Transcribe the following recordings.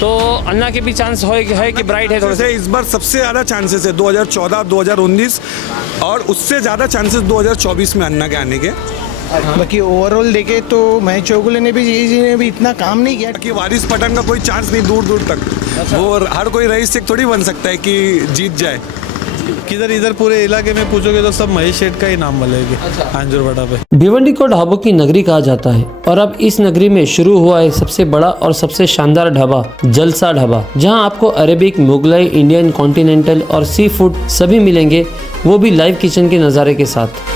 तो अन्ना के भी चांस है कि ब्राइट है थोड़ा सा? इस बार सबसे ज़्यादा चांसेस है 2014, 2019 और उससे ज़्यादा चांसेस 2024 में अन्ना के आने के। बाकी ओवरऑल देखे तो महेश चौगुले ने भी जी ने भी इतना काम नहीं किया कि वारिस पठान का कोई चांस नहीं दूर दूर तक। वो हर कोई रईस से थोड़ी बन सकता है कि जीत जाए। किधर इधर पूरे इलाके में पूछोगे तो सब महेश शेठ का ही नाम बोलेंगे। अंजुरवाड़ा पे भिवंडी को ढाबों की नगरी कहा जाता है और अब इस नगरी में शुरू हुआ है सबसे बड़ा और सबसे शानदार ढाबा, जलसा ढाबा, जहां आपको अरेबिक, मुगलाई, इंडियन, कॉन्टिनेंटल और सी फूड सभी मिलेंगे, वो भी लाइव किचन के नज़ारे के साथ।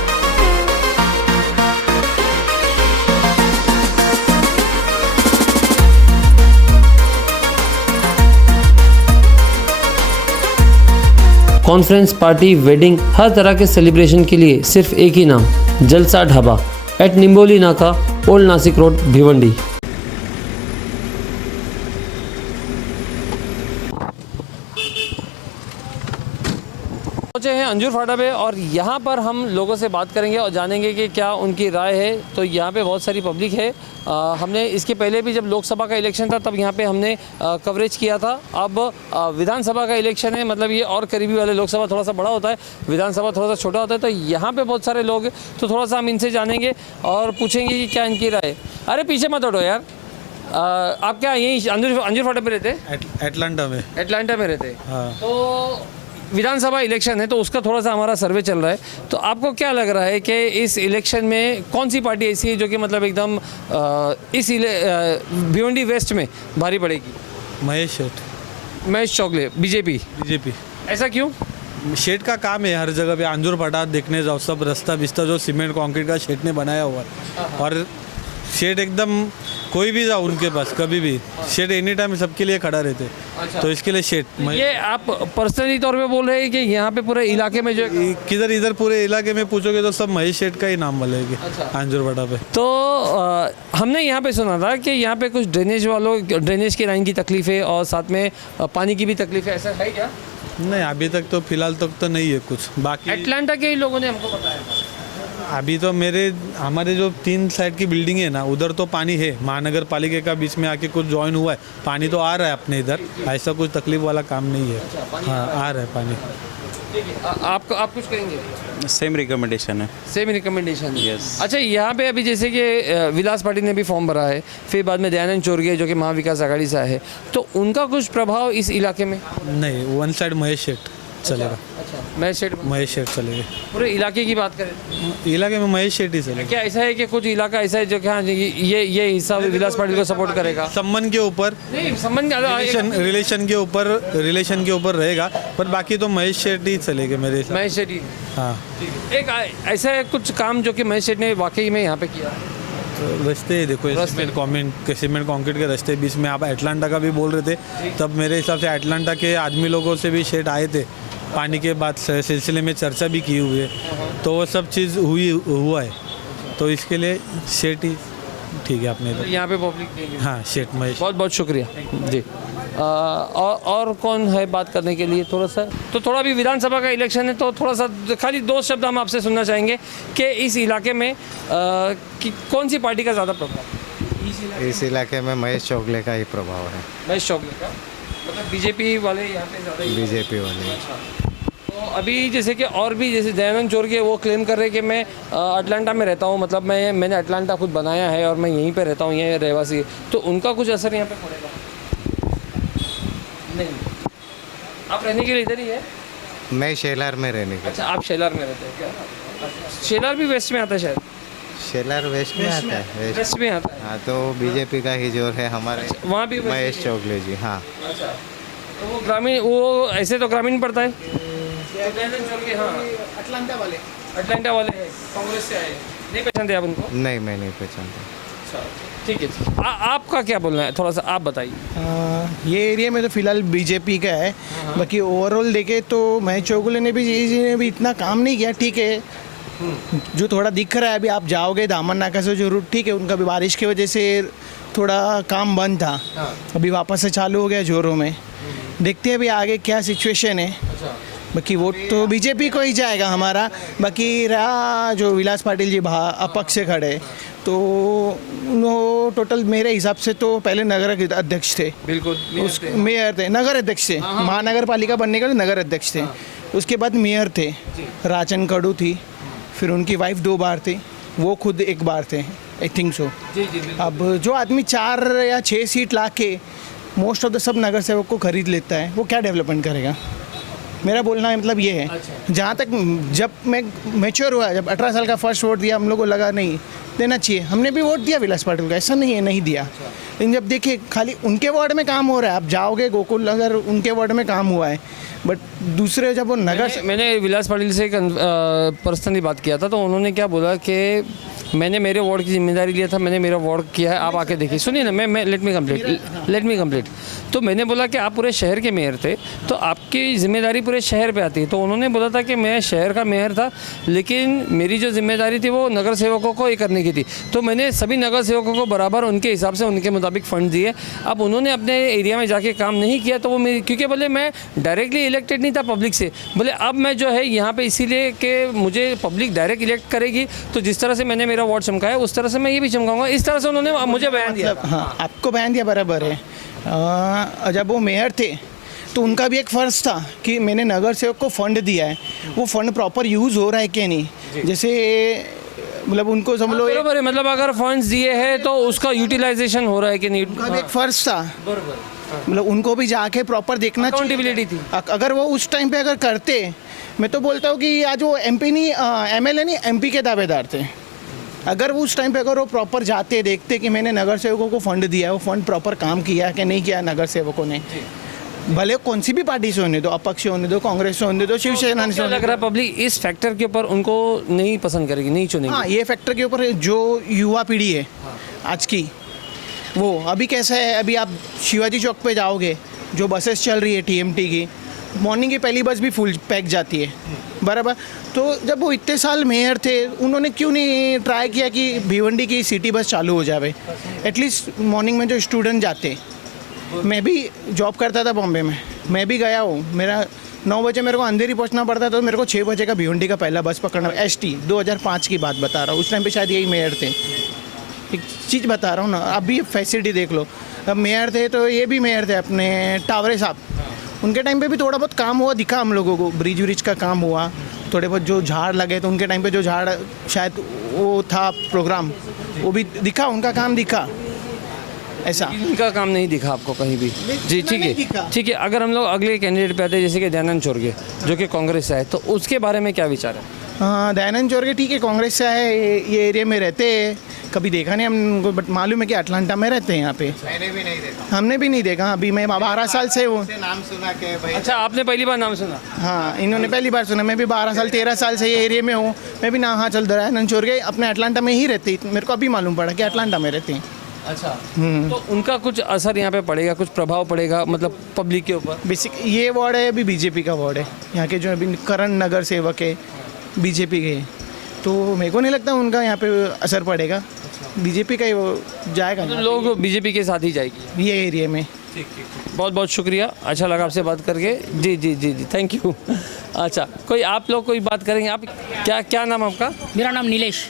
कॉन्फ्रेंस, पार्टी, वेडिंग, हर तरह के सेलिब्रेशन के लिए सिर्फ एक ही नाम, जलसा ढाबा, एट निम्बोली नाका, ओल्ड नासिक रोड, भिवंडी। पहुंचे हैं अंजूर फाटा पे और यहाँ पर हम लोगों से बात करेंगे और जानेंगे कि क्या उनकी राय है। तो यहाँ पे बहुत सारी पब्लिक है। हमने इसके पहले भी जब लोकसभा का इलेक्शन था तब यहाँ पे हमने कवरेज किया था। अब विधानसभा का इलेक्शन है, मतलब ये और करीबी वाले, लोकसभा थोड़ा सा बड़ा होता है, विधानसभा थोड़ा सा छोटा होता है। तो यहाँ पे बहुत सारे लोग हैं, तो थोड़ा सा हम इनसे जानेंगे और पूछेंगे कि क्या इनकी राय है। अरे पीछे मत हटो यार। आप क्या यहीं अंजूर फाटा पे रहते? एटलांटा में। एटलांटा में रहते? हाँ। तो विधानसभा इलेक्शन है तो उसका थोड़ा सा हमारा सर्वे चल रहा है, तो आपको क्या लग रहा है कि इस इलेक्शन में कौन सी पार्टी ऐसी है जो कि मतलब एकदम इस भिवंडी वेस्ट में भारी पड़ेगी? महेश शेठ। महेश चौगले, बीजेपी। बीजेपी। ऐसा क्यों? शेठ का काम है, हर जगह पे अंजूर फाटा देखने जाओ, सब रास्ता बिस्ता जो सीमेंट कंक्रीट का शेठ ने बनाया हुआ है। और शेठ एकदम कोई भी जाओ उनके पास कभी भी, शेठ एनी टाइम सबके लिए खड़ा रहते। तो इसके लिए शेठ। ये आप पर्सनली तौर पे बोल रहे हैं कि यहाँ पे पूरे इलाके में जो किधर इधर पूरे इलाके में पूछोगे तो सब महेश शेठ का ही नाम बोलेंगे। अंजुरवाड़ा पे तो हमने यहाँ पे सुना था कि यहाँ पे कुछ ड्रेनेज की लाइन की तकलीफ है और साथ में पानी की भी तकलीफ है, ऐसा है क्या? नहीं, अभी तक तो फिलहाल तक तो नहीं है कुछ। बाकी एटलांटा के ही लोगों ने हमको बताया था। अभी तो हमारे जो 3 साइड की बिल्डिंग है ना, उधर तो पानी है, महानगर पालिका का बीच में आके कुछ ज्वाइन हुआ है, पानी तो आ रहा है अपने इधर, ऐसा कुछ तकलीफ वाला काम नहीं है। हाँ, आ रहा है पानी। आप कुछ कहेंगे? सेम रिकमेंडेशन है। Same recommendation? यस। अच्छा, यहाँ पे अभी जैसे कि विलास पाटिल ने भी फॉर्म भरा है, फिर बाद में दयानंद चोरगे जो कि महाविकास आघाड़ी से है, तो उनका कुछ प्रभाव इस इलाके में? नहीं, वन साइड महेश शेठ चलेगा। अच्छा, महेश शेठ चलेगा। पूरे इलाके की बात करें, इलाके में महेश शेठ ही चलेगा। क्या ऐसा है कि कुछ इलाका ऐसा है जो कि हाँ ये हिस्सा विलास पाटिल को सपोर्ट करेगा? संबंध के ऊपर नहीं, संबंध रिलेशन के ऊपर रहेगा, पर बाकी तो महेश शेठ ही चलेगा मेरे हिसाब। महेश शेट्टी। हाँ। एक ऐसा है कुछ काम जो कि महेश शेट्टी ने वाकई में यहाँ पे किया? रास्ते देखो, सीमेंट कंक्रीट के रास्ते बीच में, आप एटलांटा का भी बोल रहे थे, तब मेरे हिसाब से एटलांटा के आदमी लोगों से भी शेठ आए थे, पानी के बाद सिलसिले में चर्चा भी की हुई है, तो वो सब चीज़ हुआ है, तो इसके लिए शेठ ही ठीक है अपने तो यहाँ पे पब्लिक। हाँ, शेठ महेश। बहुत बहुत शुक्रिया जी। और कौन है बात करने के लिए? थोड़ा सा तो थोड़ा भी विधानसभा का इलेक्शन है, तो थोड़ा सा खाली 2 शब्द हम आपसे सुनना चाहेंगे कि इस इलाके में कि कौन सी पार्टी का ज़्यादा प्रभाव? इस इलाके में महेश चौगले का ही प्रभाव है। महेश चौगले का मतलब बीजेपी वाले यहाँ पे ज़्यादा? बीजेपी वाले। तो अभी जैसे कि और भी जैसे दयानंद चोरगे वो क्लेम कर रहे हैं कि मैं अटलांटा में रहता हूँ, मतलब मैंने अटलांटा खुद बनाया है और मैं यहीं पे रहता हूँ, यहीं रहवासी, तो उनका कुछ असर यहाँ पे पड़ेगा? नहीं, आप रहने के लिए इधर ही है? मैं शेलार में रहने का। अच्छा, आप शेलार में रहते हैं क्या? शेलार भी वेस्ट में आता है शायद? शेलार वेस्ट में आता है। वेस्ट में आता है। हाँ, तो बीजेपी का ही जोर है हमारे। वहाँ भी महेश चौगले जी। हाँ। अच्छा, तो वो ग्रामीण, वो ऐसे तो ग्रामीण पड़ता है। हाँ, अटलांटा वाले हैं, कांग्रेस से आए, नहीं पहचानते आप उनको? नहीं, मैं नहीं पहचानता। ठीक है। आपका क्या बोलना है, थोड़ा सा आप बताइए। ये एरिया में तो फिलहाल बीजेपी का है। बाकी ओवरऑल देखे तो महेश चौगुले ने भी इतना काम नहीं किया। ठीक है, जो थोड़ा दिख रहा है, अभी आप जाओगे दामन नाका से जरूर, ठीक है, उनका भी बारिश की वजह से थोड़ा काम बंद था, अभी वापस से चालू हो गया जोरों में। देखते हैं अभी आगे क्या सिचुएशन है। बाकी वोट तो बीजेपी को ही जाएगा हमारा। बाकी रहा जो विलास पाटिल जी अपक्ष से खड़े, तो वो टोटल मेरे हिसाब से तो पहले नगर के अध्यक्ष थे, बिल्कुल उस मेयर थे, नगर अध्यक्ष थे, महानगर पालिका बनने के लिए नगर अध्यक्ष थे। उसके बाद मेयर थे, राचन कड़ू थी, फिर उनकी वाइफ 2 बार थी, वो खुद 1 बार थे, आई थिंक सो। अब जो आदमी 4 या 6 सीट ला के मोस्ट ऑफ द सब नगर सेवक को खरीद लेता है, वो क्या डेवलपमेंट करेगा? मेरा बोलना है मतलब ये है, जहाँ तक जब मैं मैच्योर हुआ, जब 18 साल का फर्स्ट वोट दिया, हम लोग को लगा नहीं देना चाहिए, हमने भी वोट दिया विलास पाटिल को, ऐसा नहीं है नहीं दिया। लेकिन जब देखिए खाली उनके वार्ड में काम हो रहा है, आप जाओगे गोकुल नगर, उनके वार्ड में काम हुआ है, बट दूसरे जब वो नगर से मैंने विलास पाटिल से पर्सनली बात किया था, तो उन्होंने क्या बोला कि मैंने मेरे वार्ड की जिम्मेदारी लिया था, मैंने मेरा वार्ड किया है, आप आके देखिए। सुनिए ना, मैं लेट मी कंप्लीट। तो मैंने बोला कि आप पूरे शहर के मेयर थे, तो आपकी जिम्मेदारी पूरे शहर पे आती है। तो उन्होंने बोला था कि मैं शहर का मेयर था, लेकिन मेरी जो जिम्मेदारी थी वो नगर सेवकों को ये करने की थी। तो मैंने सभी नगर सेवकों को बराबर उनके हिसाब से उनके मुताबिक फ़ंड दिए। अब उन्होंने अपने एरिया में जाके काम नहीं किया, तो वो मेरी, क्योंकि बोले मैं डायरेक्टली इलेक्टेड नहीं था पब्लिक से, बोले अब मैं जो है यहाँ पे इसीलिए कि मुझे पब्लिक डायरेक्ट इलेक्ट करेगी, तो जिस तरह से मैंने मेरा वार्ड चमकाया उस तरह से मैं ये भी चमकाऊंगा। इस तरह से उन्होंने मुझे बयान दिया। हाँ, आपको बयान दिया बराबर है। जब वो मेयर थे तो उनका भी एक फ़र्ज़ था कि मैंने नगर सेवक को फ़ंड दिया है, वो फ़ंड प्रॉपर यूज़ हो रहा है कि नहीं। जैसे मतलब उनको समझ लो, बराबर है, मतलब अगर फंड्स दिए हैं तो उसका यूटिलाइजेशन हो रहा है कि नहीं, उनका भी एक फ़र्ज़ था, मतलब उनको भी जाके प्रॉपर देखना चाहिए। अकाउंटेबिलिटी थी। अगर वो उस टाइम पे अगर करते, मैं तो बोलता हूँ कि आज वो एमपी नहीं, एमएलए नहीं, एमपी के दावेदार थे। अगर वो उस टाइम पे अगर वो प्रॉपर जाते, देखते कि मैंने नगर सेवकों को फ़ंड दिया है, वो फ़ंड प्रॉपर काम किया कि नहीं किया नगर सेवकों ने, भले कौन सी भी पार्टी से होने दो, अपक्ष होने दो, कांग्रेस से होने दो, शिवसेना से क्या होने लग रहा है पब्लिक इस फैक्टर के ऊपर उनको नहीं पसंद करेगी, नहीं दो। चुनेगी? हाँ, ये फैक्टर के ऊपर जो युवा पीढ़ी है आज की, वो अभी कैसा है, अभी आप शिवाजी चौक पे जाओगे, जो बसेस चल रही है टीएमटी की, मॉर्निंग की पहली बस भी फुल पैक जाती है, बराबर। तो जब वो इतने साल मेयर थे, उन्होंने क्यों नहीं ट्राई किया कि भिवंडी की सिटी बस चालू हो जाए? एटलीस्ट मॉर्निंग में जो स्टूडेंट जाते, मैं भी जॉब करता था बॉम्बे में, मैं भी गया हूँ, मेरा 9 बजे मेरे को अंधेरी पहुँचना पड़ता था, तो मेरे को 6 बजे का भिवंडी का पहला बस पकड़ना, ST 2005 की बात बता रहा हूँ, उस टाइम पे शायद यही मेयर थे। एक चीज़ बता रहा हूँ ना, अभी फैसिलिटी देख लो। अब मेयर थे तो ये भी मेयर थे अपने टावरे साहब, उनके टाइम पे भी थोड़ा बहुत काम हुआ, दिखा हम लोगों को, ब्रिज व्रिज का काम हुआ, थोड़े बहुत जो झाड़ लगे, तो उनके टाइम पे जो झाड़ शायद वो था प्रोग्राम, वो भी दिखा, उनका काम दिखा। ऐसा इनका काम नहीं दिखा आपको कहीं भी? जी ठीक है, ठीक है। अगर हम लोग अगले कैंडिडेट पे आते हैं, जैसे कि दयानंद चोरगे जो कि कांग्रेस से है, तो उसके बारे में क्या विचार है? हाँ, दयानंद चोरगे ठीक है, कांग्रेस से है, ये एरिया में रहते हैं, कभी देखा नहीं हमको, बट मालूम है कि अटलांटा में रहते हैं यहाँ पे। मैंने भी नहीं देखा, हमने भी नहीं देखा, अभी मैं 12 साल से हूँ। नाम सुना के भाई। अच्छा, आपने पहली बार नाम सुना? हाँ, इन्होंने पहली बार सुना, मैं भी 12 साल 13 साल से ये एरिया में हूँ, मैं भी ना, हाँ चल दयानंद चोरगे अपने अटलांटा में ही रहते, मेरे को अभी मालूम पड़ा कि अटलांटा में रहते हैं। अच्छा, तो उनका कुछ असर यहाँ पे पड़ेगा, कुछ प्रभाव पड़ेगा मतलब पब्लिक के ऊपर? बेसिक ये वार्ड है, अभी बीजेपी का वार्ड है, यहाँ के जो अभी करण नगर सेवक है बीजेपी के, तो मेरे को नहीं लगता उनका यहाँ पे असर पड़ेगा, बीजेपी का ही वो जाएगा, तो लोग बीजेपी के साथ ही जाएगी ये एरिया में। बहुत बहुत शुक्रिया, अच्छा लगा आपसे बात करके। जी जी जी जी, थैंक यू। अच्छा, कोई आप लोग कोई बात करेंगे? आप क्या नाम आपका? मेरा नाम नीलेश।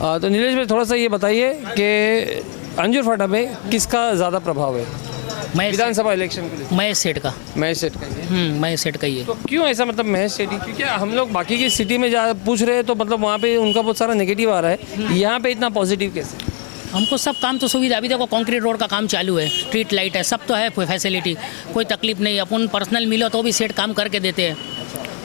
तो नीलेश भाई, थोड़ा सा ये बताइए कि अंजूर फाटा में किसका ज़्यादा प्रभाव है विधानसभा इलेक्शन के लिए? महेश सेठ का। महेश सेठ का ही है। महेश सेठ का ही है। तो क्यों ऐसा, मतलब महेश सेठ ही? क्योंकि हम लोग बाकी की सिटी में जा पूछ रहे हैं तो मतलब वहाँ पे उनका बहुत सारा नेगेटिव आ रहा है, यहाँ पे इतना पॉजिटिव कैसे? हमको सब काम तो सुविधा, अभी देखो कंक्रीट रोड का काम चालू है, स्ट्रीट लाइट है, सब तो है फैसिलिटी, कोई तकलीफ नहीं। अपन पर्सनल मिलो तो भी सेठ काम करके देते हैं,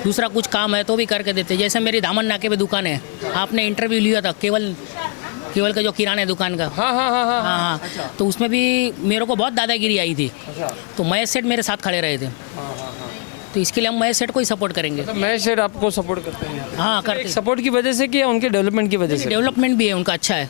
दूसरा कुछ काम है तो भी करके देते हैं। जैसे मेरी दामन नाके पे दुकान है, आपने इंटरव्यू लिया था केवल का जो किराने दुकान का। हाँ हाँ हाँ हाँ हाँ हाँ, तो उसमें भी मेरे को बहुत दादागिरी आई थी, तो महेश सेठ मेरे साथ खड़े रहे थे, तो इसके लिए हम महेश सेठ को ही सपोर्ट करेंगे। तो महेश सेठ आपको सपोर्ट करते हैं? हाँ, करते। सपोर्ट की वजह से कि या उनके डेवलपमेंट की वजह से? डेवलपमेंट भी है उनका, अच्छा है,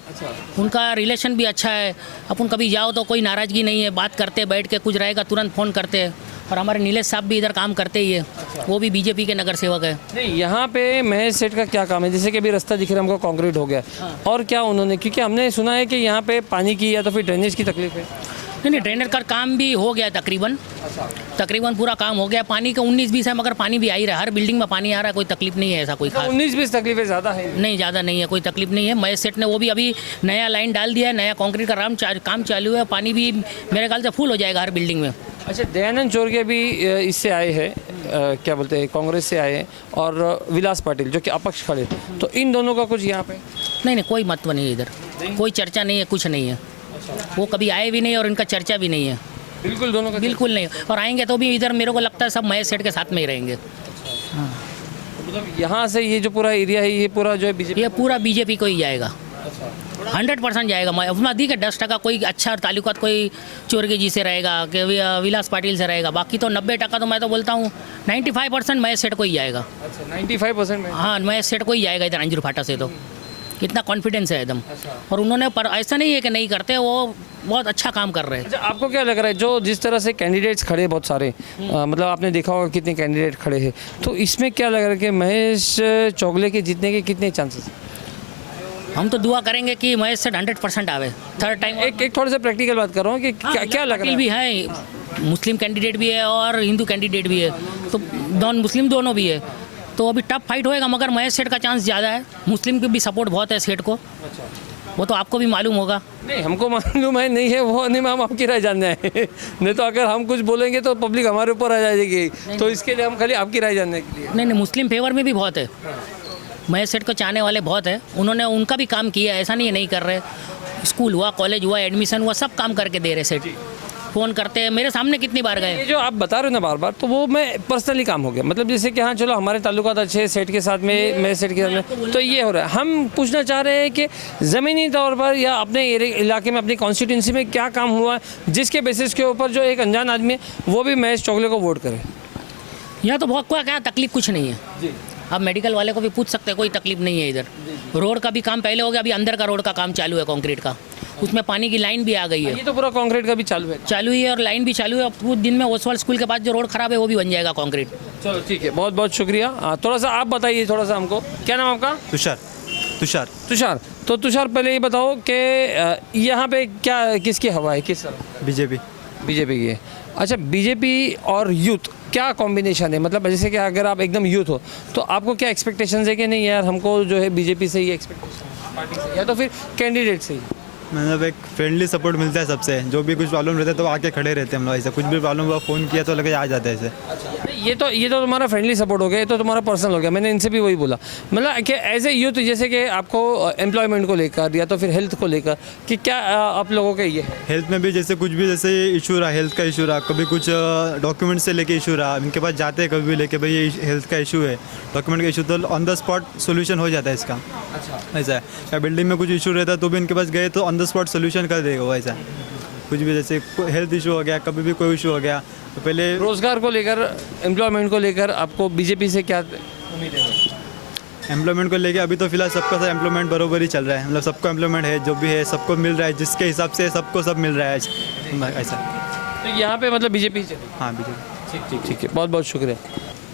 उनका रिलेशन भी अच्छा है। अपन कभी जाओ तो कोई नाराज़गी नहीं है, बात करते, बैठ के कुछ रहेगा तुरंत फ़ोन करते हैं। और हमारे नीलेश साहब भी इधर काम करते ही है, वो भी बीजेपी के नगर सेवक है। नहीं, यहाँ पे महेश सेठ का क्या काम है? जैसे कि अभी रास्ता दिख रहा है हमको, कंक्रीट हो गया, और क्या उन्होंने, क्योंकि हमने सुना है कि यहाँ पे पानी की या तो फिर ड्रेनेज की तकलीफ है। नहीं, ड्रेनेज का काम भी हो गया तकरीबन पूरा काम हो गया। पानी का 19-20 है, मगर पानी भी आ ही रहा है, हर बिल्डिंग में पानी आ रहा है, कोई तकलीफ नहीं है ऐसा कोई खास। 19-20 तकलीफें ज़्यादा है? नहीं, ज़्यादा नहीं है, कोई तकलीफ नहीं है। महेश सेठ ने वो भी अभी नया लाइन डाल दिया है, नया कंक्रीट का काम चालू है, पानी भी मेरे ख्याल से फुल हो जाएगा हर बिल्डिंग में। अच्छा, दयानंद चोरगे भी इससे आए हैं, क्या बोलते हैं, कांग्रेस से आए हैं, और विलास पाटिल जो कि अपक्ष खड़े, तो इन दोनों का कुछ यहाँ पे? नहीं, कोई महत्व नहीं है इधर, कोई चर्चा नहीं है, कुछ नहीं है। वो कभी आए भी नहीं और इनका चर्चा भी नहीं है, बिल्कुल दोनों का बिल्कुल नहीं। और आएंगे तो भी इधर मेरे को लगता है सब महेश सेठ के साथ में ही रहेंगे। मतलब यहाँ से ये जो पूरा एरिया है ये पूरा जो है बीजेपी? ये पूरा बीजेपी को ही जाएगा, 100% जाएगा। उसमें अधिक है 10% कोई अच्छा ताल्लुकात कोई चोरगे जी से रहेगा, कि विलास पाटिल से रहेगा, बाकी तो 90% तो मैं तो बोलता हूँ 95% महेश सेठ को ही जाएगा। 95% में? हाँ, महेश सेठ को ही जाएगा इधर अंजूर फाटा से, तो इतना कॉन्फिडेंस है एकदम। और उन्होंने पर ऐसा नहीं है कि नहीं करते, वो बहुत अच्छा काम कर रहे हैं। अच्छा, आपको क्या लग रहा है जो जिस तरह से कैंडिडेट्स खड़े बहुत सारे, मतलब आपने देखा होगा कितने कैंडिडेट खड़े हैं, तो इसमें क्या लग रहा है कि महेश चोगले के जीतने के कितने चांसेस? हम तो दुआ करेंगे कि महेश सेठ 100% आवे थर्ड टाइम। एक थोड़ा सा प्रैक्टिकल बात कर रहा हूँ कि क्या लग रहा है? भी है, मुस्लिम कैंडिडेट भी है और हिंदू कैंडिडेट भी है, तो नॉन मुस्लिम दोनों भी है, तो अभी टफ फाइट होएगा, मगर महेश सेठ का चांस ज़्यादा है। मुस्लिम की भी सपोर्ट बहुत है सेठ को, वो तो आपको भी मालूम होगा। नहीं, हमको मालूम है नहीं है वो नहीं, हम आपकी राय जानने आए नहीं तो अगर हम कुछ बोलेंगे तो पब्लिक हमारे ऊपर आ जाएगी, तो इसके लिए हम खाली आपकी राय जानने के लिए। नहीं, मुस्लिम फेवर में भी बहुत है, महेश सेठ को चाहने वाले बहुत है, उन्होंने उनका भी काम किया है, ऐसा नहीं है नहीं कर रहे। स्कूल हुआ, कॉलेज हुआ, एडमिशन हुआ, सब काम करके दे रहे सेठ। फ़ोन करते हैं, मेरे सामने कितनी बार गए। ये जो आप बता रहे हो ना बार बार, तो वो मैं पर्सनली काम हो गया, मतलब जैसे कि हाँ चलो हमारे ताल्लुकात अच्छे हैं सेठ के साथ में, मैं सेठ के साथ में, तो ये हो रहा है। हम पूछना चाह रहे हैं कि ज़मीनी तौर पर या अपने इलाके में, अपनी कॉन्स्टिट्यूंसी में क्या काम हुआ है जिसके बेसिस के ऊपर जो एक अनजान आदमी है वो भी महेश चोगले को वोट करे। यहाँ तो बहुत क्या तकलीफ कुछ नहीं है जी। आप मेडिकल वाले को भी पूछ सकते हैं, कोई तकलीफ नहीं है इधर। रोड का भी काम पहले हो गया, अभी अंदर का रोड का काम चालू है कंक्रीट का, उसमें पानी की लाइन भी आ गई है। ये तो पूरा कंक्रीट का भी चालू है और लाइन भी चालू है। अब कुछ दिन में ओसवाल स्कूल के पास जो रोड खराब है वो भी बन जाएगा कंक्रीट। चलो ठीक है, बहुत बहुत शुक्रिया। थोड़ा सा आप बताइए, थोड़ा सा हमको, क्या नाम आपका? तुषार। तो तुषार, पहले ये बताओ कि यहाँ पे क्या किसकी हवा है, किस तरह? बीजेपी की है। अच्छा, बीजेपी और यूथ क्या कॉम्बिनेशन है, मतलब जैसे कि अगर आप एकदम यूथ हो तो आपको क्या एक्सपेक्टेशंस है कि नहीं यार हमको जो है बीजेपी से ही एक्सपेक्टेशन, पार्टी से, या तो फिर कैंडिडेट से ही? मतलब एक फ्रेंडली सपोर्ट मिलता है सबसे, जो भी कुछ प्रॉब्लम रहता है तो आके खड़े रहते हैं हम लोग, ऐसा कुछ भी प्रॉब्लम हुआ फ़ोन किया तो लगे आ जाते हैं ऐसे। ये तो तुम्हारा फ्रेंडली सपोर्ट हो गया, ये तो तुम्हारा पर्सनल हो गया। मैंने इनसे भी वही बोला, मतलब कि एज ए यूथ जैसे कि आपको एम्प्लॉयमेंट को लेकर या तो फिर हेल्थ को लेकर कि क्या आप लोगों के ये हेल्थ में भी जैसे कुछ भी जैसे इशू रहा, हेल्थ का इशू रहा, कभी कुछ डॉक्यूमेंट से लेके इशू रहा, इनके पास जाते हैं कभी भी लेके भाई ये हेल्थ का इशू है, डॉक्यूमेंट का इशू, तो ऑन द स्पॉट सोल्यूशन हो जाता है इसका। ऐसा है, या बिल्डिंग में कुछ इशू रहता है तो भी इनके पास गए तो ऑन द स्पॉट सोल्यूशन कर देगा वो। ऐसा कुछ भी जैसे हेल्थ इशू हो गया, कभी भी कोई इशू हो गया तो पहले रोजगार को लेकर, एम्प्लॉयमेंट को लेकर आपको बीजेपी से क्या उम्मीद है? एम्प्लॉयमेंट को लेके अभी तो फिलहाल सबका सब एम्प्लॉयमेंट बरोबर ही चल रहा है, मतलब सबको एम्प्लॉयमेंट है, जो भी है सबको मिल रहा है, जिसके हिसाब से सबको सब मिल रहा है ऐसा। तो यहाँ पे मतलब बीजेपी से? हाँ, बीजेपी। ठीक है, बहुत बहुत शुक्रिया।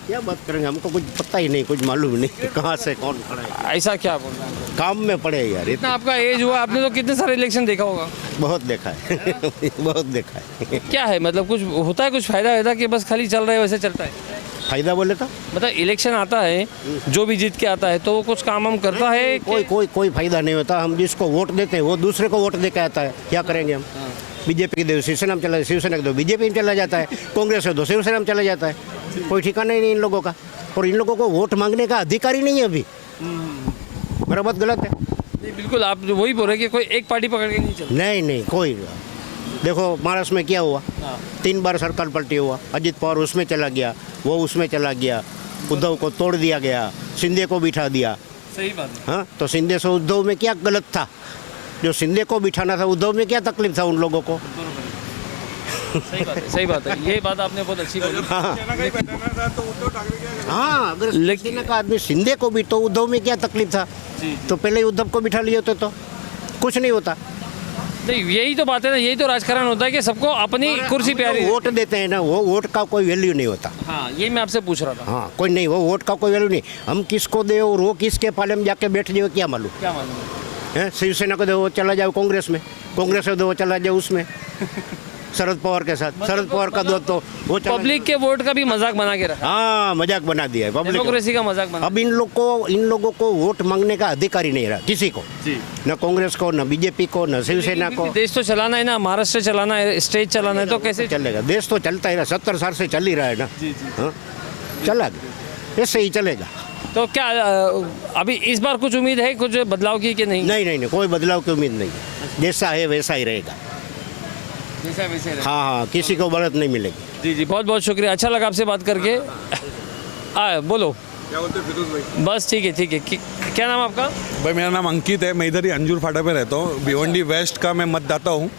क्या बात करेंगे, हमको कुछ पता ही नहीं, कुछ मालूम नहीं कहाँ से कौन खड़ा है। ऐसा क्या बोल रहा है? काम में पड़े यार, इतना आपका एज हुआ, आपने तो कितने सारे इलेक्शन देखा होगा? बहुत देखा है बहुत देखा है। क्या है मतलब कुछ होता है, कुछ फायदा कि बस खाली चल रहा है वैसे चलता है? फायदा बोले तो मतलब इलेक्शन आता है, जो भी जीत के आता है तो वो कुछ काम हम करता है? कोई फायदा नहीं होता। हम जिसको वोट देते हैं वो दूसरे को वोट दे के आता है, क्या करेंगे हम? बीजेपी की दे शिवसेना में चला, शिवसेना के दो बीजेपी में चला जाता है, कांग्रेस है तो शिवसेना में चला जाता है, कोई ठिकाना ही नहीं इन लोगों का। और इन लोगों को वोट मांगने का अधिकार ही नहीं है अभी। मेरा बात गलत है? नहीं, बिल्कुल आप वही बोल रहे कि कोई एक पार्टी पकड़ के नहीं चल। नहीं, कोई देखो महाराष्ट्र में क्या हुआ, 3 बार सरकार पलटी हुआ, अजित पवार उसमें चला गया, वो उसमें चला गया, उद्धव को तोड़ दिया गया, शिंदे को बिठा दिया। सही बात है। हाँ, तो शिंदे से उद्धव में क्या गलत था? जो शिंदे को बिठाना था, उद्धव में क्या तकलीफ था उन लोगों को? सही बात है, ये बात आपने बहुत अच्छी बोली। हाँ, अगर शिवसेना का आदमी शिंदे को भी तो उद्धव में क्या तकलीफ था? तो पहले ही उद्धव को बिठा लिए होते तो कुछ नहीं होता। नहीं, यही तो बात है ना, यही तो राजकारण होता है कि सबको अपनी कुर्सी प्यारी। वोट देते हैं ना, वो वोट का कोई वैल्यू नहीं होता। हाँ, ये मैं आपसे पूछ रहा था। हाँ, कोई नहीं, वो वोट का कोई वैल्यू नहीं। हम किसको दे और वो किसके पाले में जाके बैठ जाए क्या मालूम है? शिवसेना को दे वो चला जाओ कांग्रेस में, कांग्रेस को दे वो चला जाओ उसमें शरद पवार के साथ। शरद पवार का दो तो वो चला। पब्लिक के वोट का भी मजाक बना के रखा, हाँ, मजाक बना दिया है पब्लिक। डेमोक्रेसी का मजाक बना। अब इन लोगों को वोट मांगने का अधिकार ही नहीं रहा किसी को, न कांग्रेस को, न बीजेपी को, न शिवसेना को। देश तो चलाना है ना, महाराष्ट्र चलाना है, स्टेट चलाना है, तो कैसे चलेगा? देश तो चलता ही रहा, 70 साल से चल ही रहा है ना। हाँ, चला ऐसे ही चलेगा। तो क्या अभी इस बार कुछ उम्मीद है कुछ बदलाव की कि नहीं? नहीं, कोई बदलाव की उम्मीद नहीं है। जैसा है वैसा ही रहेगा। जैसा वैसे रहेगा। हाँ, किसी को बढ़त नहीं मिलेगी। जी जी, बहुत बहुत शुक्रिया, अच्छा लगा आपसे बात करके। बोलो। क्या बोलते हैं फिरोज भाई? बस ठीक है। क्या नाम आपका? भाई मेरा नाम अंकित है, मैं इधर ही अंजूर फाटा पे रहता हूँ, भिवंडी वेस्ट का मैं मतदाता हूँ।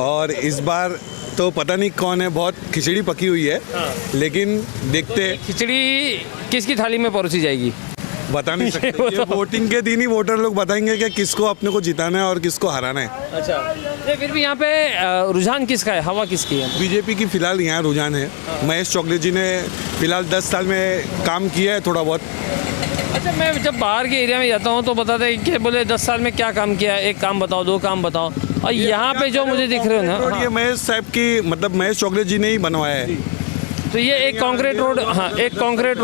और इस बार तो पता नहीं कौन है, बहुत खिचड़ी पकी हुई है, लेकिन देखते हैं। खिचड़ी किसकी थाली में परोसी जाएगी? बता नहीं सकते, ये वोटिंग के दिन ही वोटर लोग बताएंगे कि किसको अपने को जिताना है और किसको हराना है। अच्छा, नहीं फिर भी यहाँ पे रुझान किसका है, हवा किसकी है? बीजेपी की फिलहाल यहाँ रुझान है। महेश चौगले जी ने फिलहाल 10 साल में काम किया है थोड़ा बहुत। अच्छा, मैं जब बाहर के एरिया में जाता हूँ तो बताते हैं कि बोले 10 साल में क्या काम किया, एक काम बताओ, 2 काम बताओ। और यहाँ पे जो मुझे दिख रहे हो ना, रोड ये महेश साहब की, मतलब महेश चौगले जी ने ही बनवाया है। तो ये एक कंक्रीट रोड, हाँ एक कंक्रीट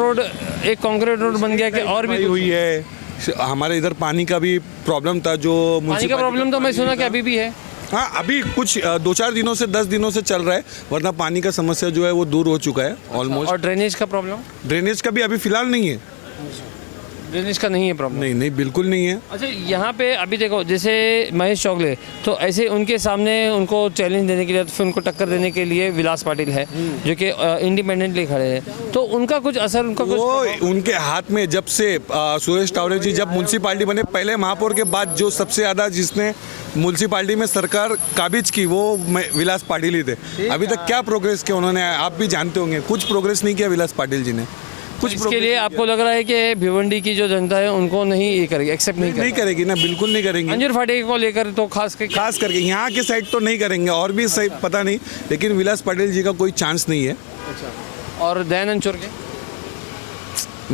रोड बन गया कि और भी हुई है। हमारे इधर पानी का भी प्रॉब्लम था, जो पानी का प्रॉब्लम तो मैं सुना कि अभी भी है। हाँ, अभी कुछ 2-4 दिनों से 10 दिनों से चल रहा है, वरना पानी का समस्या जो है वो दूर हो चुका है ऑलमोस्ट। और ड्रेनेज का प्रॉब्लम? ड्रेनेज का भी अभी फिलहाल नहीं है। ड्रेनेज का नहीं है प्रॉब्लम? नहीं, बिल्कुल नहीं है। अच्छा, यहाँ पे अभी देखो जैसे महेश चौगले, तो ऐसे उनके सामने उनको चैलेंज देने के लिए, तो फिर उनको टक्कर देने के लिए विलास पाटिल है, जो कि इंडिपेंडेंटली खड़े हैं। तो उनका कुछ असर, उनका कुछ वो उनके हाथ में जब से सुरेश टावरे जी जब म्यूनसिपालिटी बने, पहले महापौर के बाद जो सबसे ज़्यादा जिसने म्यूनसिपालिटी में सरकार काबिज की वो विलास पाटिल ही थे। अभी तक क्या प्रोग्रेस किया उन्होंने, आप भी जानते होंगे, कुछ प्रोग्रेस नहीं किया विलास पाटिल जी ने। कुछ इसके लिए आपको लग रहा है कि भिवंडी की जो जनता है उनको नहीं ये करेगी, एक्सेप्ट नहीं करेगी ना, बिल्कुल नहीं करेंगे। अंजूर फाटे को लेकर तो खास करके यहाँ के साइड तो नहीं करेंगे, और भी सही पता नहीं, लेकिन विलास पाटिल जी का कोई चांस नहीं है। और दयानंद चोर के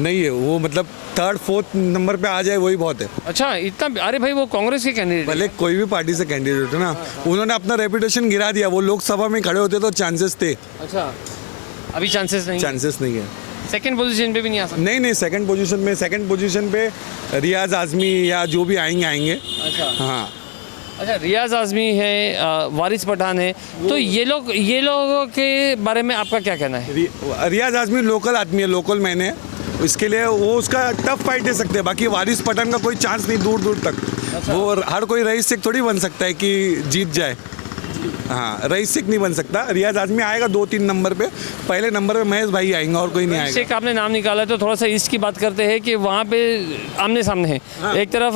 नहीं है वो, मतलब 3rd-4th नंबर पे आ जाए वही बहुत है। अच्छा, इतना? अरे भाई वो कांग्रेस के कैंडिडेट, भले कोई भी पार्टी से कैंडिडेट है ना, उन्होंने अपना रेपुटेशन गिरा दिया। वो लोकसभा में खड़े होते तो चांसेस थे। अच्छा, अभी चांसेस नहीं है। सेकंड पोजीशन पे भी नहीं आ सकते? नहीं, सेकंड पोजीशन पे रियाज आजमी या जो भी आएंगे। अच्छा, हाँ। अच्छा, रियाज आजमी है, वारिस पठान है, तो ये लोगों के बारे में आपका क्या कहना है? रियाज आजमी लोकल आदमी है, लोकल मैन है, इसके लिए वो उसका टफ फाइट दे सकते हैं। बाकी वारिस पठान का कोई चांस नहीं दूर तक। अच्छा। वो हर कोई रईस शेख थोड़ी बन सकता है कि जीत जाए। हाँ, रईस शेख नहीं बन सकता। रियाज आजमी आएगा 2-3 नंबर पे, पहले नंबर पे महेश भाई आएंगे और कोई नहीं आएगा। शेख आपने नाम निकाला है, तो थोड़ा सा ईस्ट की बात करते हैं कि वहाँ पे आमने सामने है। हाँ। एक तरफ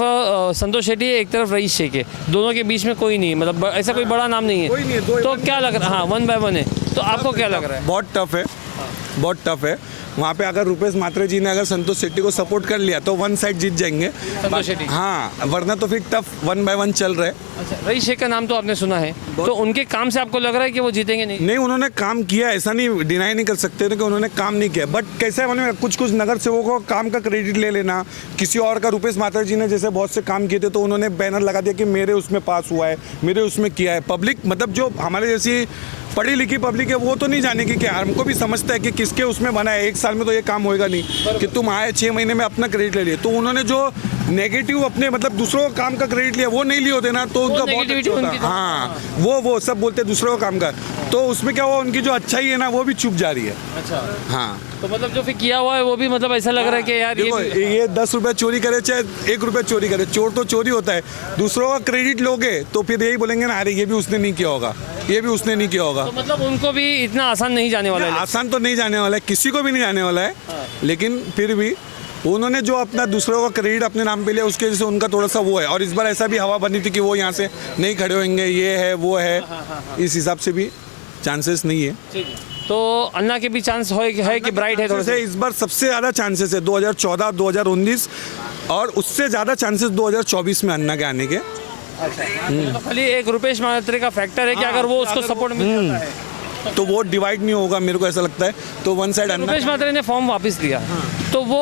संतोष शेट्टी है, एक तरफ रईस शेख है, दोनों के बीच में कोई नहीं, मतलब ऐसा कोई बड़ा नाम नहीं है। कोई नहीं है, तो क्या लग रहा है? हाँ, 1 by 1 है, तो आपको क्या लग रहा है? बहुत टफ है। वहाँ पे अगर रुपेश मात्रे जी ने अगर संतोष शेट्टी को सपोर्ट कर लिया तो 1 साइड जीत जाएंगे संतोष शेट्टी। हाँ, वरना तो फिर टफ 1 by 1 चल रहा है। अच्छा, रईस शेख का नाम तो आपने सुना है, तो उनके काम से आपको लग रहा है कि वो जीतेंगे? नहीं, उन्होंने काम किया, ऐसा नहीं डिनाई नहीं कर सकते कि उन्होंने काम नहीं किया, बट कैसे उन्होंने कुछ नगर सेवकों को काम का क्रेडिट ले लेना, किसी और का। रुपेश मात्रा जी ने जैसे बहुत से काम किए थे तो उन्होंने बैनर लगा दिया कि मेरे उसमें पास हुआ है, मेरे उसमें किया है। पब्लिक, मतलब जो हमारे जैसी पढ़ी लिखी पब्लिक है वो तो नहीं जानेगी, कि हमको भी समझता है कि किसके उसमें बना है, 1 साल में तो ये काम होएगा नहीं कि तुम आए 6 महीने में अपना क्रेडिट ले लिए। तो उन्होंने जो नेगेटिव अपने, मतलब दूसरों का काम का क्रेडिट लिया, वो नहीं लिए होते ना, तो उनका बहुत अच्छा होता। हाँ, वो सब बोलते दूसरों का काम का, तो उसमें क्या हुआ, उनकी जो अच्छाई है ना वो भी छुप जा रही है। अच्छा, हाँ, तो मतलब जो फिर किया हुआ है वो भी, मतलब ऐसा लग रहा है कि यार ये 10 रुपये चोरी करे चाहे 1 रुपये चोरी करे, चोर तो चोरी होता है। दूसरों का क्रेडिट लोगे तो फिर यही बोलेंगे ना, अरे ये भी उसने नहीं किया होगा, ये भी उसने नहीं किया होगा। तो मतलब उनको भी इतना आसान नहीं जाने वाला है? आसान तो नहीं जाने वाला है, किसी को भी नहीं जाने वाला है। लेकिन फिर भी उन्होंने जो अपना दूसरों का क्रेडिट अपने नाम पे लिया, उसके वजह से उनका थोड़ा सा वो है। और इस बार ऐसा भी हवा बनी थी कि वो यहाँ से नहीं खड़े होंगे, ये है वो है, इस हिसाब से भी चांसेस नहीं है। तो अन्ना के भी चांस है कि ब्राइट है थोड़ा सा? इस बार सबसे ज़्यादा चांसेस है 2014, 2019 और उससे ज़्यादा चांसेस 2024 में अन्ना के आने के। तो खाली एक रुपेश मात्रे का फैक्टर है कि अगर वो उसको सपोर्ट मिल जाता है तो वो डिवाइड नहीं होगा, मेरे को ऐसा लगता है। तो 1 साइड अन्ना। रुपेश मात्रे ने फॉर्म वापस लिया, तो वो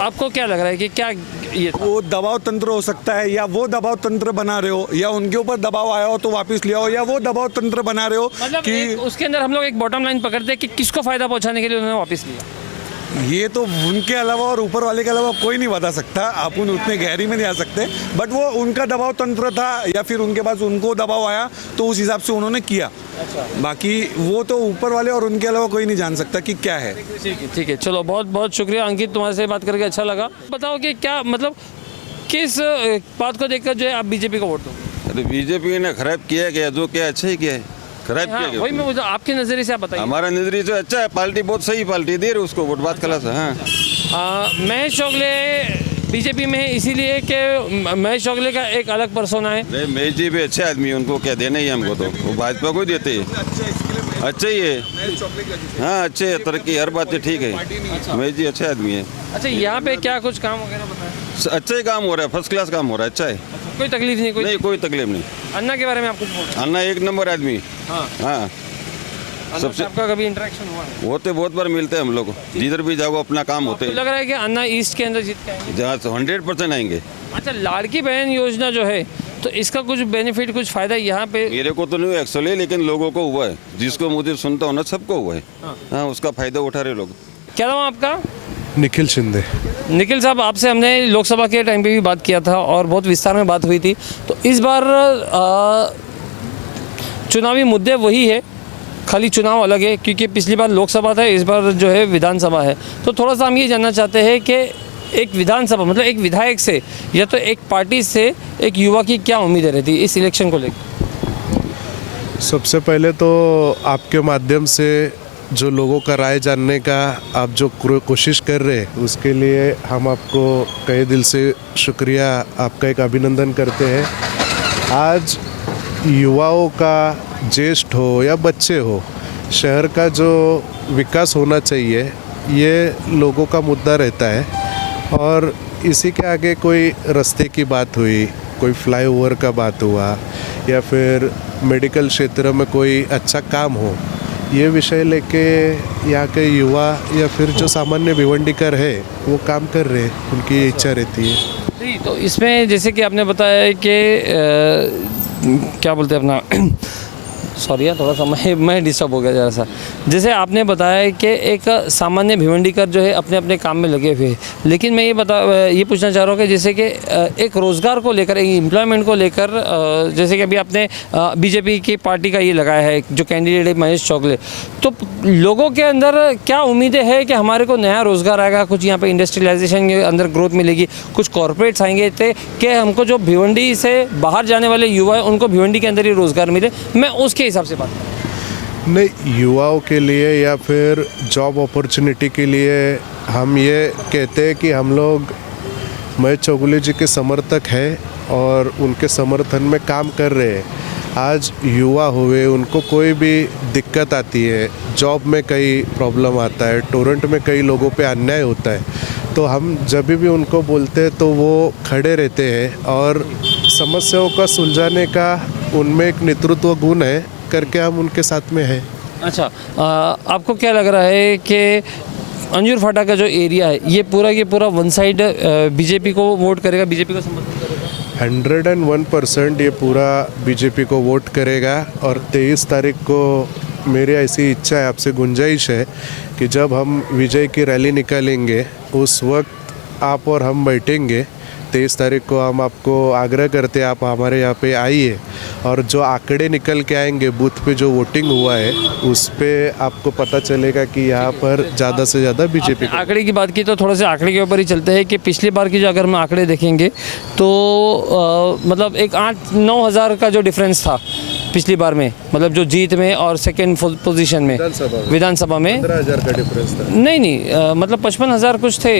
आपको क्या लग रहा है कि क्या ये था। वो दबाव तंत्र हो सकता है, या वो दबाव तंत्र बना रहे हो, या उनके ऊपर दबाव आया हो तो वापस लिया हो, या वो दबाव तंत्र बना रहे हो मतलब कि उसके अंदर हम लोग एक बॉटम लाइन पकड़ते हैं कि किसको फायदा पहुंचाने के लिए उन्होंने वापस लिया। ये तो उनके अलावा और ऊपर वाले के अलावा कोई नहीं बता सकता, अपन उतने गहरी में नहीं आ सकते, बट वो उनका दबाव तंत्र था या फिर उनके पास उनको दबाव आया तो उस हिसाब से उन्होंने किया। बाकी वो तो ऊपर वाले और उनके अलावा कोई नहीं जान सकता कि क्या है। ठीक है, चलो बहुत बहुत शुक्रिया अंकित, तुम्हारे से बात करके अच्छा लगा। बताओ कि क्या मतलब किस बात को देखकर जो है आप बीजेपी को वोट दोगे? अरे बीजेपी ने खराब किया क्या, जो क्या अच्छा ही किया है, खराब हाँ, किया वही क्या? मैं बोल आपके नज़रिए से आप बताइए। हमारा नजरिए से अच्छा है, पार्टी बहुत सही पार्टी दे रही उसको वोट, बात खलास है। हाँ महेश चौगले बीजेपी में है इसीलिए कि महेश चौगले का एक अलग पर्सोना है। नहीं, महेश जी भी अच्छे आदमी है, उनको क्या देना ही है हमको, तो वो भाजपा को ही देते हैं, अच्छे ही है। हाँ अच्छे है, तरक्की हर बात ठीक है, महेश जी अच्छे आदमी है। अच्छा, यहाँ पे क्या कुछ काम वगैरह बताएं? अच्छा ही काम हो रहा है, फर्स्ट क्लास काम हो रहा है, अच्छा है, कोई तकलीफ नहीं? नहीं कोई तकलीफ नहीं। अन्ना के बारे में आप कुछ बोल रहे हैं? अन्ना एक नंबर आदमी। हाँ, हाँ अन्ना सबसे- से आपका कभी इंटरेक्शन हुआ है? होते बहुत बार मिलते हैं हम लोग, जिधर भी जाओ अपना काम होते तो लग रहा है कि अन्ना ईस्ट के अंदर जीत के आएंगे। जहाँ 100% आएंगे। अच्छा, लाड़की बहन योजना जो है तो इसका कुछ बेनिफिट, कुछ फायदा यहाँ पे? मेरे को तो नहीं एक्चुअली, लेकिन लोगों को हुआ है, जिसको मुझे सुनता हूँ ना सबको हुआ है। हाँ उसका फायदा उठा रहे लोग। क्या नाम है आपका? निखिल शिंदे। निखिल साहब, आपसे हमने लोकसभा के टाइम पे भी बात किया था और बहुत विस्तार में बात हुई थी। तो इस बार चुनावी मुद्दे वही है, खाली चुनाव अलग है, क्योंकि पिछली बार लोकसभा था, इस बार जो है विधानसभा है। तो थोड़ा सा हम ये जानना चाहते हैं कि एक विधानसभा मतलब एक विधायक से या तो एक पार्टी से एक युवा की क्या उम्मीदें रहती है इस इलेक्शन को लेकर? सबसे पहले तो आपके माध्यम से जो लोगों का राय जानने का आप जो कोशिश कर रहे हैं उसके लिए हम आपको तहे दिल से शुक्रिया, आपका एक अभिनंदन करते हैं। आज युवाओं का, ज्येष्ठ हो या बच्चे हो, शहर का जो विकास होना चाहिए ये लोगों का मुद्दा रहता है। और इसी के आगे कोई रास्ते की बात हुई, कोई फ्लाईओवर का बात हुआ, या फिर मेडिकल क्षेत्र में कोई अच्छा काम हो, ये विषय लेके यहाँ के युवा या फिर जो सामान्य भिवंडीकर है वो काम कर रहे हैं, उनकी ये इच्छा रहती है। जी, तो इसमें जैसे कि आपने बताया कि क्या बोलते हैं अपना सॉरी यार, थोड़ा सा मैं डिस्टर्ब हो गया ज़रा सा। जैसे आपने बताया कि एक सामान्य भिवंडीकर जो है अपने अपने काम में लगे हुए हैं, लेकिन मैं ये पूछना चाह रहा हूँ कि जैसे कि एक रोज़गार को लेकर, एक एम्प्लॉयमेंट को लेकर, जैसे कि अभी आपने बीजेपी की पार्टी का ये लगाया है जो कैंडिडेट है महेश चौगले, तो लोगों के अंदर क्या उम्मीदें हैं कि हमारे को नया रोज़गार आएगा, कुछ यहाँ पर इंडस्ट्रियलाइजेशन के अंदर ग्रोथ मिलेगी, कुछ कॉरपोरेट्स आएंगे थे कि हमको जो भिवंडी से बाहर जाने वाले युवा हैं उनको भिवंडी के अंदर ही रोज़गार मिले? मैं उसके हिसाब से बात करूँ। नहीं, युवाओं के लिए या फिर जॉब अपॉर्चुनिटी के लिए हम ये कहते हैं कि हम लोग महेश चौगले जी के समर्थक हैं और उनके समर्थन में काम कर रहे हैं। आज युवा हुए, उनको कोई भी दिक्कत आती है, जॉब में कई प्रॉब्लम आता है, टोरेंट में कई लोगों पे अन्याय होता है, तो हम जब भी उनको बोलते हैं तो वो खड़े रहते हैं और समस्याओं का सुलझाने का उनमें एक नेतृत्व गुण है करके हम उनके साथ में हैं। अच्छा, आपको क्या लग रहा है कि अंजूर फाटा का जो एरिया है ये पूरा वन साइड बीजेपी को वोट करेगा, बीजेपी को समर्थन करेगा? 101% ये पूरा बीजेपी को वोट करेगा। और 23 तारीख को मेरी ऐसी इच्छा है, आपसे गुंजाइश है कि जब हम विजय की रैली निकालेंगे उस वक्त आप और हम बैठेंगे। 23 तारीख को हम आपको आग्रह करते हैं आप हमारे यहाँ पे आइए, और जो आंकड़े निकल के आएंगे बूथ पे जो वोटिंग हुआ है उस पे आपको पता चलेगा कि यहाँ पर ज़्यादा से ज़्यादा बीजेपी। आंकड़े की बात की तो थोड़ा सा आंकड़े के ऊपर ही चलते हैं कि पिछली बार की जो अगर हम आंकड़े देखेंगे तो मतलब एक 8-9 हज़ार का जो डिफरेंस था पिछली बार में, मतलब जो जीत में और सेकंड पोजीशन में विधानसभा में 15,000 का डिफरेंस था। नहीं, मतलब 55,000 कुछ थे,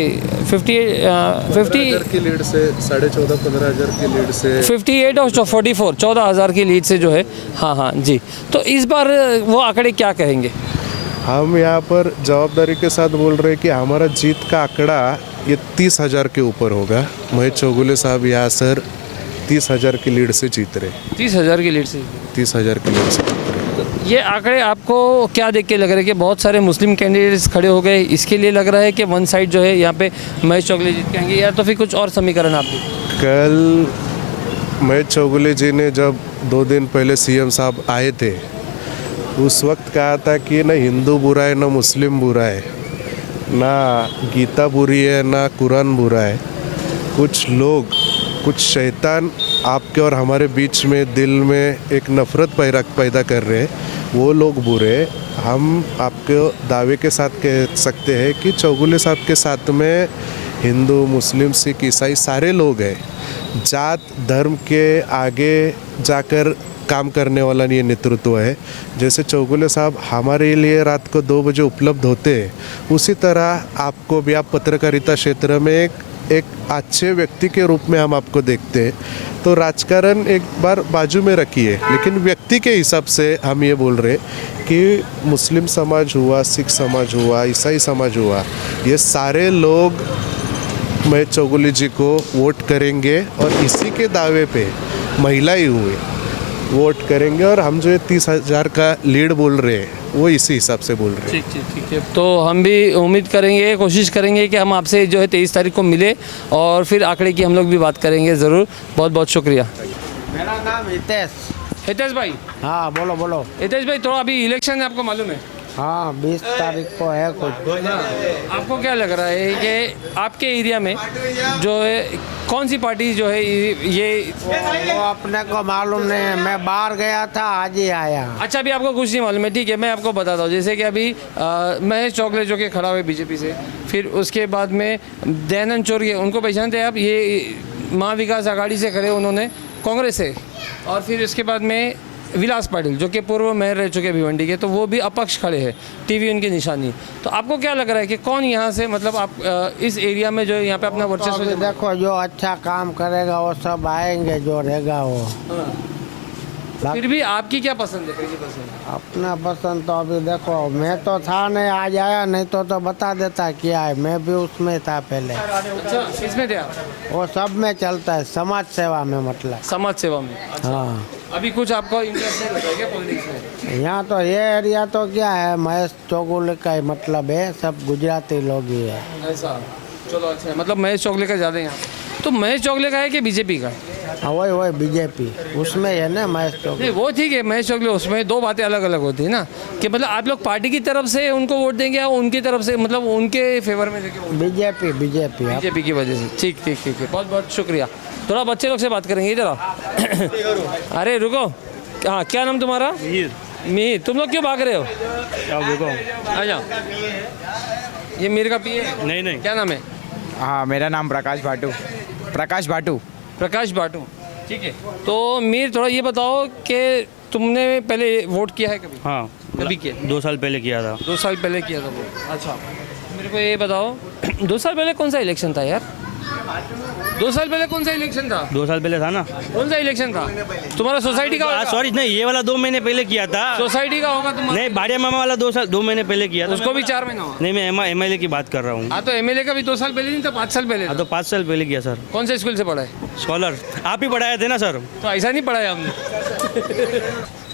50 की लीड से 14,500-15,000 की लीड से 58 और 44 14,000 की लीड से जो है। हाँ जी, तो इस बार वो आंकड़े क्या कहेंगे? हम यहाँ पर जवाबदारी के साथ बोल रहे हैं कि हमारा जीत का आंकड़ा ये 30,000 के ऊपर होगा। महेश चौगले साहब यहाँ सर 30,000 की लीड से जीत रहे। 30,000 की लीड से? 30,000 की लीड से जीत रहे। ये आंकड़े आपको क्या देख के लग रहा है कि बहुत सारे मुस्लिम कैंडिडेट्स खड़े हो गए, इसके लिए लग रहा है कि वन साइड जो है यहाँ पे महेश चौगले जीत के आएंगे, या तो फिर कुछ और समीकरण आप कल महेश चौगले जी ने जब 2 दिन पहले सीएम साहब आए थे, उस वक्त कहा था कि ना हिंदू बुरा है ना मुस्लिम बुरा है, ना गीता बुरी है ना कुरान बुरा है, कुछ लोग, कुछ शैतान आपके और हमारे बीच में दिल में एक नफ़रत पैदा कर रहे हैं, वो लोग बुरे। हम आपके दावे के साथ कह सकते हैं कि चौगुले साहब के साथ में हिंदू, मुस्लिम, सिख, ईसाई सारे लोग हैं। जात धर्म के आगे जाकर काम करने वाला ये नेतृत्व है। जैसे चौगुले साहब हमारे लिए रात को 2 बजे उपलब्ध होते हैं, उसी तरह आपको भी, आप पत्रकारिता क्षेत्र में एक अच्छे व्यक्ति के रूप में हम आपको देखते हैं। तो राजकारण एक बार बाजू में रखिए, लेकिन व्यक्ति के हिसाब से हम ये बोल रहे कि मुस्लिम समाज हुआ, सिख समाज हुआ, ईसाई समाज हुआ, ये सारे लोग महेश चौगुले जी को वोट करेंगे और इसी के दावे पे महिला ही हुए वोट करेंगे। और हम जो 30,000 का लीड बोल रहे हैं वो इसी हिसाब से बोल रहे हैं। ठीक है। तो हम भी उम्मीद करेंगे, कोशिश करेंगे कि हम आपसे जो है 23 तारीख को मिले और फिर आंकड़े की हम लोग भी बात करेंगे ज़रूर। बहुत बहुत शुक्रिया। मेरा नाम हितेश भाई। हाँ बोलो। हितेश भाई, थोड़ा अभी इलेक्शन है, आपको मालूम है? हाँ 20 तारीख को है कुछ। आपको क्या लग रहा है कि आपके एरिया में जो है कौन सी पार्टी जो है ये वो अपने को मालूम नहीं है, मैं बाहर गया था, आज ही आया। अच्छा, अभी आपको कुछ नहीं मालूम है, ठीक है, मैं आपको बताता हूँ। जैसे कि अभी महेश चौगले जो कि खड़ा हुए बीजेपी से, फिर उसके बाद में दयानंद चौरगे, उनको पहचानते हैं आप? ये महाविकास आघाड़ी से खड़े, उन्होंने कांग्रेस से। और फिर उसके बाद में विलास पाटिल जो कि पूर्व मेयर रह चुके भिवंडी के, तो वो भी अपक्ष खड़े हैं, टीवी उनकी निशानी। तो आपको क्या लग रहा है कि कौन यहाँ से, मतलब आप इस एरिया में जो है यहाँ पे अपना वर्चस्व? तो देखो, जो अच्छा काम करेगा वो सब आएंगे, जो रहेगा वो। फिर भी आपकी क्या पसंद है, कैसी पसंद? अपना पसंद तो अभी देखो, मैं तो था नहीं, आज आया, नहीं तो बता देता क्या है। मैं भी उसमें था पहले। अच्छा, किसमें थे आप? वो सब में चलता है, समाज सेवा में, मतलब समाज सेवा में। हाँ। अभी कुछ आपको इंटरेस्ट नहीं लगता है क्या पॉलिटिक्स में? यहाँ तो ये एरिया तो क्या है, महेश चौगुले का ही मतलब है, सब गुजराती लोग ही है। ऐसा, चलो अच्छा है, मतलब महेश चौगले का ज़्यादा यहाँ। तो महेश चौगले का है कि बीजेपी का? हाँ वही बीजेपी उसमें है ना, महेश चौगले। नहीं वो ठीक है, महेश चौगले, उसमें 2 बातें अलग अलग होती है ना, कि मतलब आप लोग पार्टी की तरफ से उनको वोट देंगे या उनकी तरफ से, मतलब उनके फेवर में देंगे? बीजेपी की वजह से। ठीक है, बहुत बहुत शुक्रिया। थोड़ा बच्चे लोग से बात करेंगे, इधर आओ। अरे रुको, हाँ, क्या नाम तुम्हारा? मीर। तुम लोग क्यों भाग रहे हो? आ जाओ। ये मीर का पी है? नहीं, क्या नाम है? हाँ, मेरा नाम प्रकाश भाटू। ठीक है। तो मीर, थोड़ा ये बताओ कि तुमने पहले वोट किया है कभी? हाँ, कभी किया? 2 साल पहले किया था। 2 साल पहले किया था वो। अच्छा, मेरे को ये बताओ 2 साल पहले कौन सा इलेक्शन था यार? 2 साल पहले कौन सा इलेक्शन था? 2 साल पहले था ना। कौन सा इलेक्शन था? तुम्हारा सोसाइटी का? सॉरी, नहीं, ये वाला 2 महीने पहले किया था। सोसाइटी का होगा तुम्हारा? नहीं, भाड़िया मामा वाला 2 महीने पहले किया था। उसको भी 4 महीना हुआ? नहीं, मैं MLA की बात कर रहा हूँ। हाँ, तो MLA का भी 2 साल पहले नहीं था, 5 साल पहले? हाँ, तो 5 साल पहले किया सर। कौन से स्कूल से पढ़ा है? स्कॉलर आप ही पढ़ाए थे ना सर? तो ऐसा नहीं पढ़ाया हमने।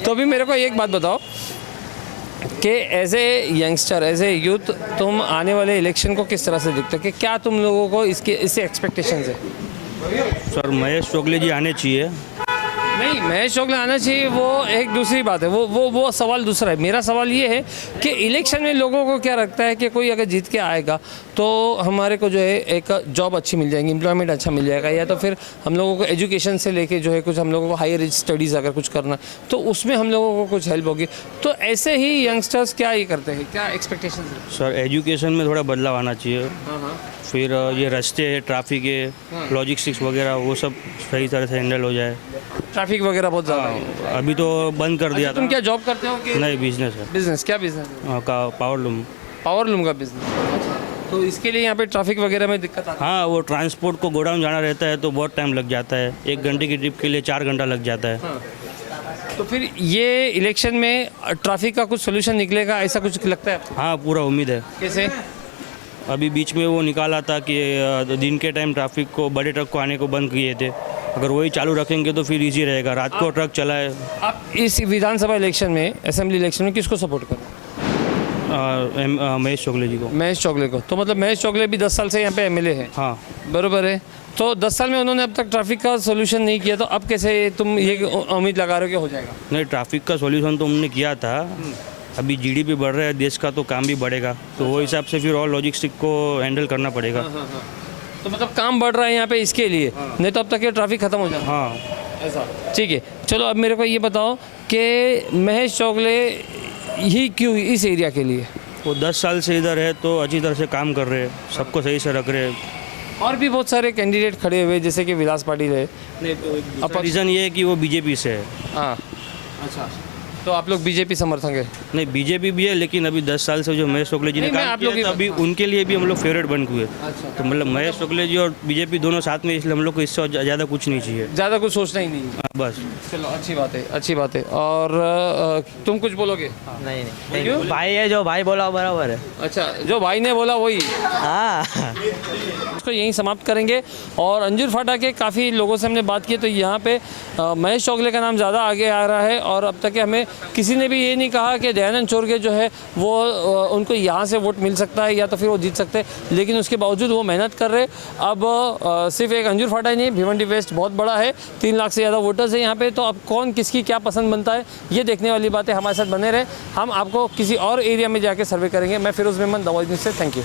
तो अभी मेरे को एक बात बताओ कि as a youngster, as a youth, तुम आने वाले इलेक्शन को किस तरह से देखते हो, कि क्या तुम लोगों को इससे एक्सपेक्टेशंस है? सर, महेश चौगले जी आने चाहिए। नहीं, महेश चौगले आना चाहिए वो एक दूसरी बात है, वो सवाल दूसरा है। मेरा सवाल ये है कि इलेक्शन में लोगों को क्या लगता है कि कोई अगर जीत के आएगा तो हमारे को जो है एक जॉब अच्छी मिल जाएगी, एम्प्लॉयमेंट अच्छा मिल जाएगा, या तो फिर हम लोगों को एजुकेशन से लेके जो है कुछ हम लोगों को हायर स्टडीज़ अगर कुछ करना तो उसमें हम लोगों को कुछ हेल्प होगी। तो ऐसे ही यंगस्टर्स क्या ये करते हैं, क्या एक्सपेक्टेशन है? सर, एजुकेशन में थोड़ा बदलाव आना चाहिए। फिर ये रास्ते है, ट्रैफिक है, लॉजिस्टिक्स वगैरह, वो सब सही तरह से हैंडल हो जाए। ट्रैफिक वगैरह बहुत ज़्यादा है। अभी तो बंद कर दिया था। तुम क्या जॉब करते हो कि? नहीं, बिजनेस है। बिजनेस? क्या बिजनेस है? का पावर लूम का बिजनेस। तो इसके लिए यहाँ पे ट्रैफिक वगैरह में दिक्कत आती है? हाँ, वो ट्रांसपोर्ट को गोडाउन जाना रहता है तो बहुत टाइम लग जाता है। 1 घंटे की ट्रिप के लिए 4 घंटा लग जाता है। हाँ। तो फिर ये इलेक्शन में ट्रैफिक का कुछ सोल्यूशन निकलेगा, ऐसा कुछ लगता है? हाँ, पूरा उम्मीद है। कैसे? अभी बीच में वो निकाला था कि दिन के टाइम ट्रैफिक को बड़े ट्रक को आने को बंद किए थे, अगर वही चालू रखेंगे तो फिर इजी रहेगा। रात को ट्रक चला है। आप इस विधानसभा इलेक्शन में, असेंबली इलेक्शन में किसको सपोर्ट करें? महेश चोगले जी को। महेश चोगले को। तो मतलब महेश चोगले भी 10 साल से यहाँ पे एमएलए है। हाँ बरोबर है। तो 10 साल में उन्होंने अब तक ट्रैफिक का सोल्यूशन नहीं किया, तो अब कैसे तुम ये उम्मीद लगा रहे हो कि हो जाएगा? नहीं, ट्रैफिक का सॉल्यूशन तो हमने किया था। अभी जीडीपी बढ़ रहा है देश का, तो काम भी बढ़ेगा, तो वो हिसाब से फिर और लॉजिस्टिक को हैंडल करना पड़ेगा। तो मतलब काम बढ़ रहा है यहाँ पे इसके लिए, नहीं तो अब तक ये ट्रैफिक खत्म हो जाए। हाँ ऐसा ठीक है। चलो अब मेरे को ये बताओ कि महेश चोगले ही क्यों इस एरिया के लिए? वो 10 साल से इधर है तो अच्छी तरह से काम कर रहे हैं, सबको सही से रख रहे हैं। और भी बहुत सारे कैंडिडेट खड़े हुए जैसे कि विलास पाटिल है। रीज़न ये है कि वो बीजेपी से है। हाँ अच्छा, तो आप लोग बीजेपी समर्थक है? नहीं, बीजेपी भी है, लेकिन अभी 10 साल से जो महेश चोगले जी ने नहीं, मैं काम आप लोग किया, की तो अभी उनके लिए भी हम लोग फेवरेट बन हुए। अच्छा। तो मतलब महेश चोगले जी और बीजेपी दोनों साथ में, इसलिए हम लोग को इससे ज़्यादा कुछ नहीं चाहिए। ज़्यादा कुछ सोचना ही नहीं। हाँ, बस। चलो अच्छी बात है, अच्छी बात है। और तुम कुछ बोलोगे? नहीं क्यों? भाई है, जो भाई बोला बराबर है। अच्छा, जो भाई ने बोला वही। हाँ इसको यहीं समाप्त करेंगे। और अंजुर फाटा के काफ़ी लोगों से हमने बात की, तो यहाँ पे महेश चोगले का नाम ज़्यादा आगे आ रहा है। और अब तक हमें किसी ने भी ये नहीं कहा कि दयानंद चोरगे जो है वो उनको यहाँ से वोट मिल सकता है या तो फिर वो जीत सकते हैं, लेकिन उसके बावजूद वो मेहनत कर रहे। अब सिर्फ एक अंजुर फाटा ही नहीं, भिवंडी वेस्ट बहुत बड़ा है, 3 लाख से ज़्यादा वोटर्स है यहाँ पे। तो अब कौन किसकी क्या पसंद बनता है, ये देखने वाली बातें। हमारे साथ बने रहे, हम आपको किसी और एरिया में जाके सर्वे करेंगे। मैं Firoz Memon, the voice news से। Thank you.